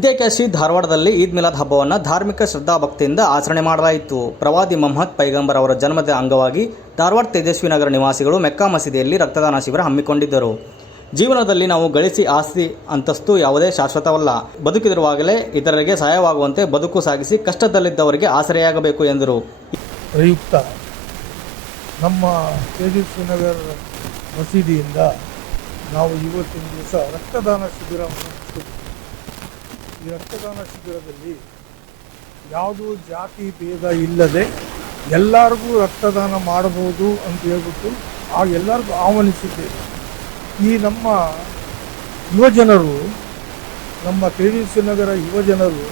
ವಿದ್ಯಾಕಾಶಿ ಧಾರವಾಡದಲ್ಲಿ ಈದ್ ಮಿಲಾದ್ ಹಬ್ಬವನ್ನು ಧಾರ್ಮಿಕ ಶ್ರದ್ಧಾಭಕ್ತಿಯಿಂದ ಆಚರಣೆ ಮಾಡಲಾಯಿತು. ಪ್ರವಾದಿ ಮೊಹಮ್ಮದ್ ಪೈಗಂಬರ್ ಅವರ ಜನ್ಮದ ಅಂಗವಾಗಿ ಧಾರವಾಡ ತೇಜಸ್ವಿ ನಗರ ನಿವಾಸಿಗಳು ಮೆಕ್ಕಾ ಮಸೀದಿಯಲ್ಲಿ ರಕ್ತದಾನ ಶಿಬಿರ ಹಮ್ಮಿಕೊಂಡಿದ್ದರು. ಜೀವನದಲ್ಲಿ ನಾವು ಗಳಿಸಿ ಆಸ್ತಿ ಅಂತಸ್ತು ಯಾವುದೇ ಶಾಶ್ವತವಲ್ಲ. ಬದುಕಿರುವಾಗಲೇ ಇತರರಿಗೆ ಸಹಾಯವಾಗುವಂತೆ ಬದುಕು ಸಾಗಿಸಿ ಕಷ್ಟದಲ್ಲಿದ್ದವರಿಗೆ ಆಸರೆಯಾಗಬೇಕು ಎಂದರು. ಪ್ರಯುಕ್ತ ನಮ್ಮ ತೇಜಸ್ವಿ ನಗರ ಮಸೀದಿಯಿಂದ ನಾವು ಇವತ್ತಿನ ದಿವಸ ರಕ್ತದಾನ ಶಿಬಿರವನ್ನು ನಡೆಸಿದ್ದೀವಿ. ಈ ರಕ್ತದಾನ ಶಿಬಿರದಲ್ಲಿ ಯಾವುದೂ ಜಾತಿ ಭೇದ ಇಲ್ಲದೆ ಎಲ್ಲರಿಗೂ ರಕ್ತದಾನ ಮಾಡಬಹುದು ಅಂತ ಹೇಳ್ಬಿಟ್ಟು ಎಲ್ಲರಿಗೂ ಆಹ್ವಾನಿಸಿದ್ದೇವೆ. ಈ ನಮ್ಮ ಯುವಜನರು, ನಮ್ಮ ತೇಜಸ್ವಿ ನಗರ ಯುವಜನರು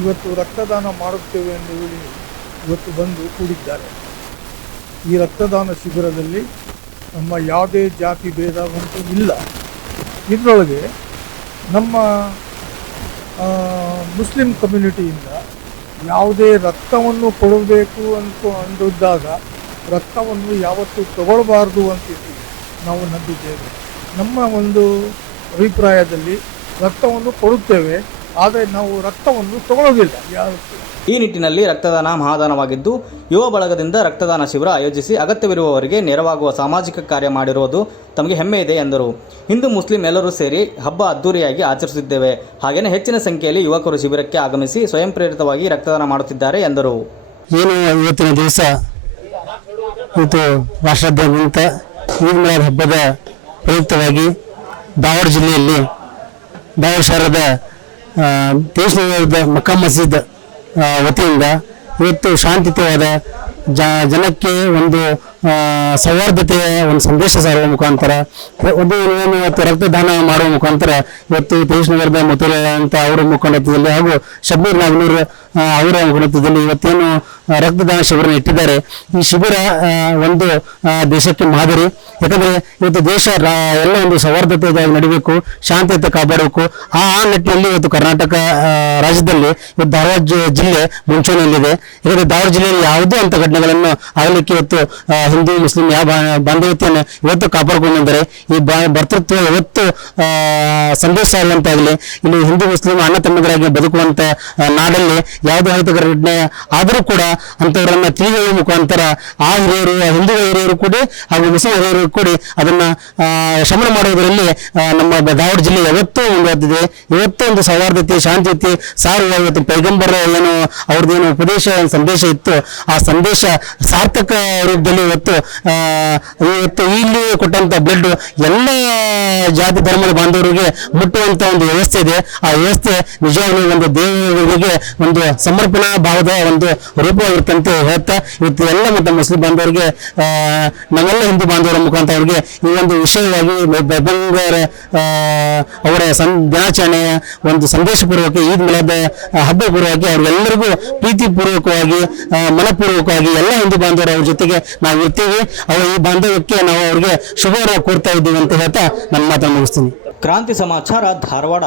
ಇವತ್ತು ರಕ್ತದಾನ ಮಾಡುತ್ತೇವೆ ಎಂದು ಹೇಳಿ ಇವತ್ತು ಬಂದು ಕೂಡಿದ್ದಾರೆ. ಈ ರಕ್ತದಾನ ಶಿಬಿರದಲ್ಲಿ ನಮ್ಮ ಯಾವುದೇ ಜಾತಿ ಭೇದವಂತೂ ಇಲ್ಲ. ಇದರೊಳಗೆ ನಮ್ಮ ಮುಸ್ಲಿಂ ಕಮ್ಯುನಿಟಿಯಿಂದ ಯಾವುದೇ ರಕ್ತವನ್ನು ಕೊಡಬೇಕು ಅಂದಿದ್ದಾಗ ರಕ್ತವನ್ನು ಯಾವತ್ತೂ ತಗೊಳ್ಬಾರ್ದು ಅಂತೇಳಿ ನಾವು ನಂಬಿದ್ದೇವೆ. ನಮ್ಮ ಒಂದು ಅಭಿಪ್ರಾಯದಲ್ಲಿ ರಕ್ತವನ್ನು ಕೊಡುತ್ತೇವೆ, ಆದರೆ ನಾವು ರಕ್ತವನ್ನು ತಗೊಳ್ಳೋದಿಲ್ಲ. ಈ ನಿಟ್ಟಿನಲ್ಲಿ ರಕ್ತದಾನ ಮಹಾದಾನವಾಗಿದ್ದು, ಯುವ ಬಳಗದಿಂದ ರಕ್ತದಾನ ಶಿಬಿರ ಆಯೋಜಿಸಿ ಅಗತ್ಯವಿರುವವರಿಗೆ ನೆರವಾಗುವ ಸಾಮಾಜಿಕ ಕಾರ್ಯ ಮಾಡಿರುವುದು ತಮಗೆ ಹೆಮ್ಮೆ ಇದೆ ಎಂದರು. ಹಿಂದೂ ಮುಸ್ಲಿಂ ಎಲ್ಲರೂ ಸೇರಿ ಹಬ್ಬ ಅದ್ದೂರಿಯಾಗಿ ಆಚರಿಸುತ್ತಿದ್ದೇವೆ. ಹಾಗೆಯೇ ಹೆಚ್ಚಿನ ಸಂಖ್ಯೆಯಲ್ಲಿ ಯುವಕರು ಶಿಬಿರಕ್ಕೆ ಆಗಮಿಸಿ ಸ್ವಯಂ ಪ್ರೇರಿತವಾಗಿ ರಕ್ತದಾನ ಮಾಡುತ್ತಿದ್ದಾರೆ ಎಂದರು. ಏನು ಇವತ್ತಿನ ದಿವಸ ಇವತ್ತು ರಾಷ್ಟ್ರಾದ್ಯಂತ ಈದ್ ಮಿಲಾದ್ ಹಬ್ಬದ ಪ್ರಯುಕ್ತವಾಗಿ ಧಾರವಾಡ ಜಿಲ್ಲೆಯಲ್ಲಿ ಧಾರವಾಡ ಶಹರದ ತೇಜಸ್ವಿ ನಗರದ ಮೆಕ್ಕಾ ಮಸೀದ್ ವತಿಯಿಂದ ಇವತ್ತು ಶಾಂತಿಯುತವಾದ ಜನಕ್ಕೆ ಒಂದು ಸೌಹಾರ್ದತೆಯ ಒಂದು ಸಂದೇಶ ಸಾರುವ ಮುಖಾಂತರ ಇವತ್ತು ರಕ್ತದಾನ ಮಾಡುವ ಮುಖಾಂತರ ಇವತ್ತು ತೇಜಸ್ವಿ ನಗರದ ಮಥುರಾ ಅಂತ ಅವರ ಮುಖಂಡತ್ವದಲ್ಲಿ ಹಾಗೂ ಶಬ್ಬೀರ್ ನಾಗನೂರ್ ಅವರ ಮುಖಂಡತ್ವದಲ್ಲಿ ಇವತ್ತೇನು ರಕ್ತದಾನ ಶಿಬಿರ ಇಟ್ಟಿದ್ದಾರೆ. ಈ ಶಿಬಿರ ಒಂದು ದೇಶಕ್ಕೆ ಮಾದರಿ. ಯಾಕಂದರೆ ಇವತ್ತು ದೇಶ ಎಲ್ಲ ಒಂದು ಸೌಹಾರ್ದತೆಯಾಗಿ ನಡೀಬೇಕು, ಶಾಂತಿಯುತ ಕಾಪಾಡಬೇಕು. ಆ ನಿಟ್ಟಿನಲ್ಲಿ ಇವತ್ತು ಕರ್ನಾಟಕ ರಾಜ್ಯದಲ್ಲಿ ಇವತ್ತು ಧಾರವಾಡ ಜಿಲ್ಲೆ ಮುಂಚೂಣಿಯಲ್ಲಿದೆ. ಯಾಕಂದರೆ ಧಾರವಾಡ ಜಿಲ್ಲೆಯಲ್ಲಿ ಯಾವುದೇ ಅಂತ ಘಟನೆಗಳನ್ನು ಆಗಲಿಕ್ಕೆ ಇವತ್ತು ಹಿಂದೂ ಮುಸ್ಲಿಂ ಯಾವ ಬಾಂಧವ್ಯತೆಯನ್ನು ಇವತ್ತು ಕಾಪಾಡಿಕೊಂಡಿದ್ದಾರೆ. ಈ ಭರ್ತೃತ್ವ ಇವತ್ತು ಸಂದೇಶ ಸಾರುವಂತಾಗಲಿ. ಇಲ್ಲಿ ಹಿಂದೂ ಮುಸ್ಲಿಂ ಅಣ್ಣ ತಮ್ಮದರಾಗಿ ಬದುಕುವಂಥ ನಾಡಲ್ಲಿ ಯಾವುದೇ ಅಹಿತಕರ ಘಟನೆ ಆದರೂ ಕೂಡ ಅಂಥವರನ್ನ ತಿಳಿಯುವ ಮುಖಾಂತರ ಆ ಹಿರಿಯರು, ಹಿಂದೂ ಹಿರಿಯರು ಕೂಡಿ ಹಾಗೂ ಮುಸ್ಲಿಂ ಹಿರಿಯರು ಕೂಡಿ ಅದನ್ನು ಶಮನ ಮಾಡುವುದರಲ್ಲಿ ನಮ್ಮ ಧಾರವಾಡ ಜಿಲ್ಲೆ ಯಾವತ್ತೂ ಮುಂದುವರೆದಿದೆ. ಇವತ್ತು ಒಂದು ಸೌಹಾರ್ದತೆ, ಶಾಂತಿಯುತಿ ಸಾರುವ ಇವತ್ತು ಪೈಗಂಬರ್ ಏನು ಅವ್ರದ್ದೇನು ಉಪದೇಶ ಸಂದೇಶ ಇತ್ತು, ಆ ಸಂದೇಶ ಸಾರ್ಥಕ ರೂಪದಲ್ಲಿ ಇವತ್ತು ಇಲ್ಲಿ ಕೊಟ್ಟಂತ ಬ್ಲಡ್ ಎಲ್ಲ ಜಾತಿ ಧರ್ಮದ ಬಾಂಧವರಿಗೆ ಮುಟ್ಟುವಂತ ಒಂದು ವ್ಯವಸ್ಥೆ ಇದೆ. ಆ ವ್ಯವಸ್ಥೆ ನಿಜವಾಗ್ಲೂ ಒಂದು ದೇವರಿಗೆ ಒಂದು ಸಮರ್ಪಣಾ ಭಾವದ ಒಂದು ರೂಪವಾಗಿರುತ್ತಂತೆ ಹೇಳ್ತಾ ಇವತ್ತು ಎಲ್ಲ ಮತ್ತು ಮುಸ್ಲಿಂ ಬಾಂಧವರಿಗೆ ನಮ್ಮೆಲ್ಲ ಹಿಂದೂ ಬಾಂಧವರ ಮುಖಾಂತರ ಅವರಿಗೆ ಈ ಒಂದು ವಿಷಯವಾಗಿ ಪೈಗಂಬರ್ ಅವರ ದಿನಾಚರಣೆಯ ಒಂದು ಸಂದೇಶಪೂರ್ವಕ ಈದ್ ಮಿಲಾದ್ ಹಬ್ಬ ಪೂರ್ವಕವಾಗಿ ಅವ್ರಿಗೆಲ್ಲರಿಗೂ ಪ್ರೀತಿಪೂರ್ವಕವಾಗಿ ಮನಪೂರ್ವಕವಾಗಿ ಎಲ್ಲ ಹಿಂದೂ ಬಾಂಧವರು ಅವ್ರ ಜೊತೆಗೆ ನಾವು ಇರ್ತೀವಿ. ಅವರ ಈ ಬಾಂಧವ್ಯಕ್ಕೆ ನಾವು ಅವ್ರಿಗೆ ಶುಭವನ್ನು ಕೋರ್ತಾ ಇದ್ದೀವಿ ಅಂತ ಹೇಳ್ತಾ ನನ್ನ ಮಾತನ್ನು ಮುಗಿಸ್ತೀನಿ. ಕ್ರಾಂತಿ ಸಮಾಚಾರ ಧಾರವಾಡ.